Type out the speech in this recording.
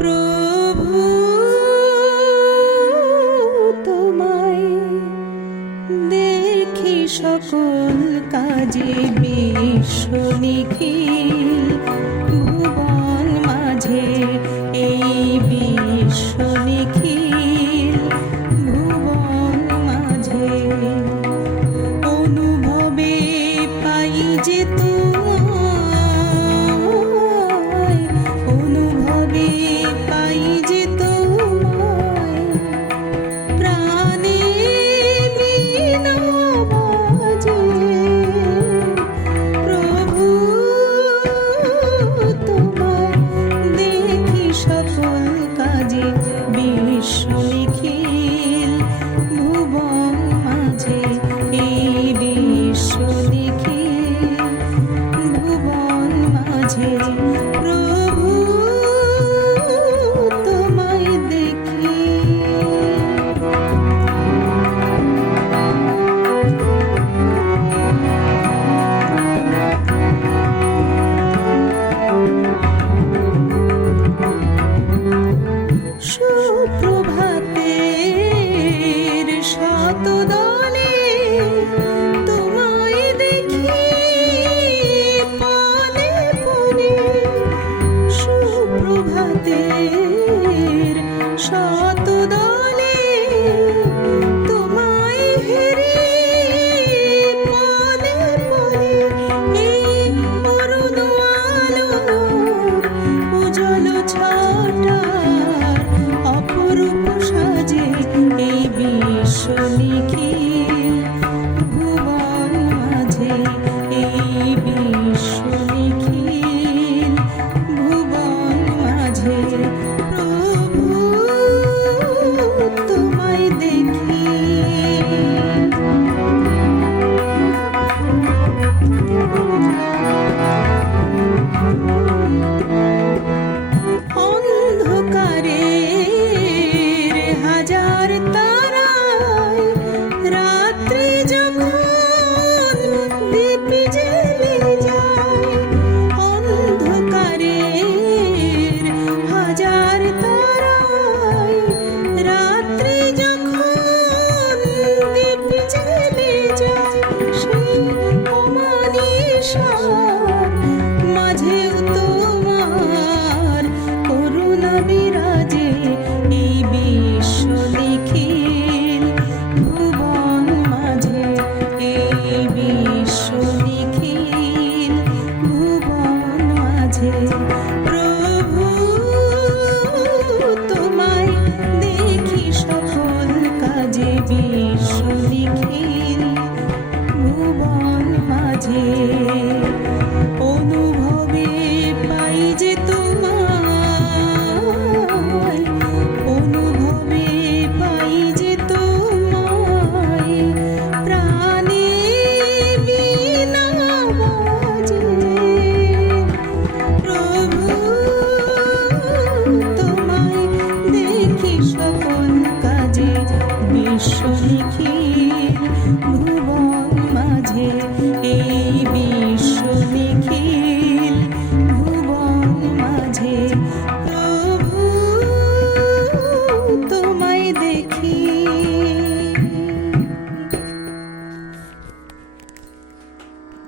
প্রভু তোমায় দেখি সকল কাজে বিশ্ব নিখিল। সুপ্রভাতের শত keep